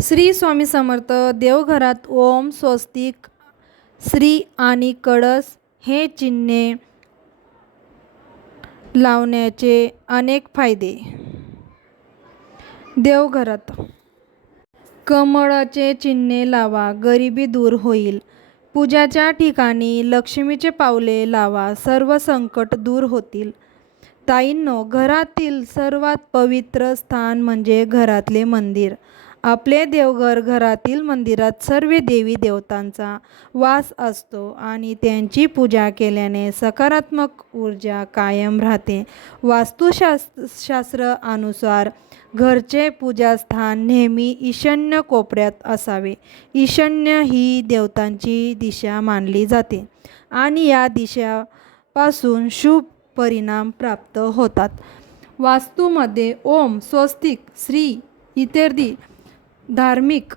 श्री स्वामी समर्थ. देवघरात ओम, स्वस्तिक, श्री आणि कळस हे चिन्हे लावण्याचे अनेक फायदे. देवघरात कमळाचे चिन्हे लावा, गरिबी दूर होईल. पूजाच्या ठिकाणी लक्ष्मीचे पावले लावा, सर्व संकट दूर होतील. ताईंनो, घरातील सर्वात पवित्र स्थान म्हणजे घरातले मंदिर. आपले देवघर घरातील मंदिरात सर्व देवी देवतांचा वास असतो आणि त्यांची पूजा केल्याने सकारात्मक ऊर्जा कायम राहते. वास्तुशास्त्र अनुसार घरचे पूजास्थान नेहमी ईशान्य कोपऱ्यात असावे. ईशान्य ही देवतांची दिशा मानली जाते आणि या दिशेपासून शुभ परिणाम प्राप्त होतात. वास्तूमध्ये ओम, स्वस्तिक, श्री इत्यादी धार्मिक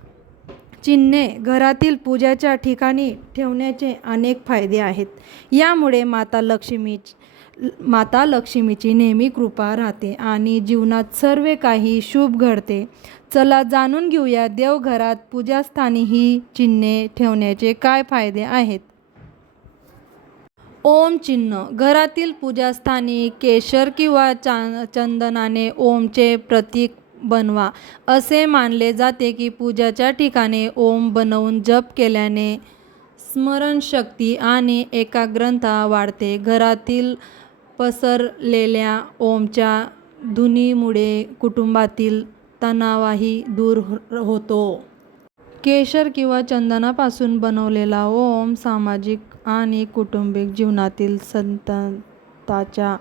चिन्हे घरातील पूजाच्या ठिकाणी ठेवण्याचे अनेक फायदे आहेत. यामुळे माता लक्ष्मीची नेहमी कृपा राहते आणि जीवनात सर्व काही शुभ घडते. चला जाणून घेऊया देवघरात पूजास्थानी ही चिन्हे ठेवण्याचे काय फायदे आहेत. ओम चिन्ह. घरातील पूजास्थानी केशर किंवा चंदनाने ओमचे प्रतीक बनवा. असे मानले जाते की पूजाच्या ठिकाणी ओम बनवून जप केल्याने स्मरणशक्ती आणि एकाग्रता वाढते. घरातील पसरलेल्या ओमच्या धुनीमुळे कुटुंबातील तणावही दूर होतो. केशर किंवा चंदनापासून बनवलेला ओम सामाजिक आणि कौटुंबिक जीवनातील संतापाच्या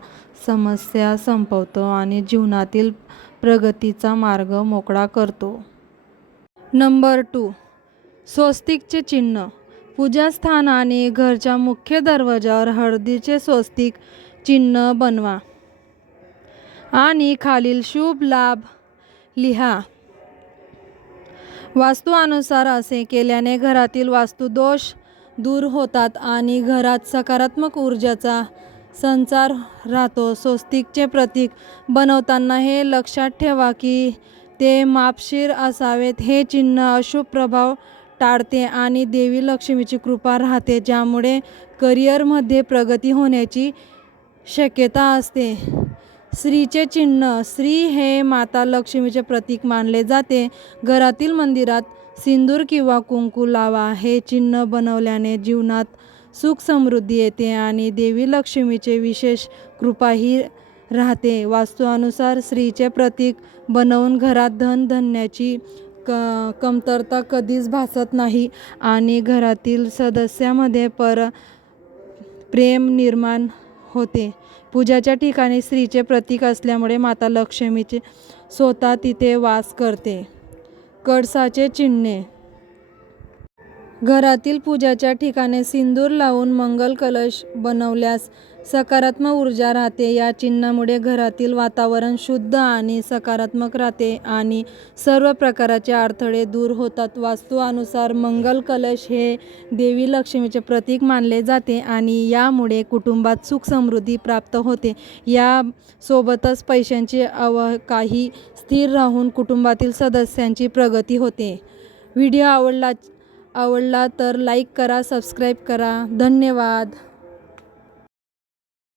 समस्या संपवतो आणि जीवनातील प्रगतीचा मार्ग मोकळा करतो. नंबर 2. स्वस्तिकचे चिन्ह. पूजास्थान आणि घराच्या मुख्य दरवाजावर हळदीचे स्वस्तिक चिन्ह बनवा आणि खालील शुभ लाभ लिहा. वास्तुनुसार असे केल्याने घरातील वास्तुदोष दूर होतात आणि घरात सकारात्मक ऊर्जेचा संचार राहतो. स्वस्तिकचे प्रतीक बनवताना हे लक्षात ठेवा की ते मापशीर असावेत. हे चिन्ह अशुभ प्रभाव टाळते आणि देवी लक्ष्मीची कृपा राहते, ज्यामुळे करिअरमध्ये प्रगती होण्याची शक्यता असते. श्रीचे चिन्ह. श्री हे माता लक्ष्मीचे प्रतीक मानले जाते. घरातील मंदिरात सिंदूर किंवा कुंकू लावा. हे चिन्ह बनवल्याने जीवनात सुख समृद्धी येते आणि देवी लक्ष्मीचे विशेष कृपाही राहते. वास्तुनुसार श्रीचे प्रतीक बनवून घरात धन-धान्याची कमतरता कधीच भासत नाही आणि घरातील सदस्यांमध्ये प्रेम निर्माण होते. पूजाच्या ठिकाणी श्रीचे प्रतीक असल्यामुळे माता लक्ष्मीचे स्वतः तिथे वास करते. कळसाचे चिन्ह. घरातील पूजाच्या ठिकाणी सिंदूर लावून मंगल कलश बनवल्यास सकारात्मक ऊर्जा राहते. या चिन्हामुळे घरातील वातावरण शुद्ध आणि सकारात्मक राहते आणि सर्व प्रकारचे अडथळे दूर होतात. वास्तुनुसार मंगल कलश हे देवी लक्ष्मीचे प्रतीक मानले जाते आणि यामुळे कुटुंबात सुख समृद्धी प्राप्त होते. या सोबतच पैशांची आवकही स्थिर राहून कुटुंबातील सदस्यांची प्रगती होते. व्हिडिओ आवडला तर लाईक करा, सबस्क्राईब करा. धन्यवाद.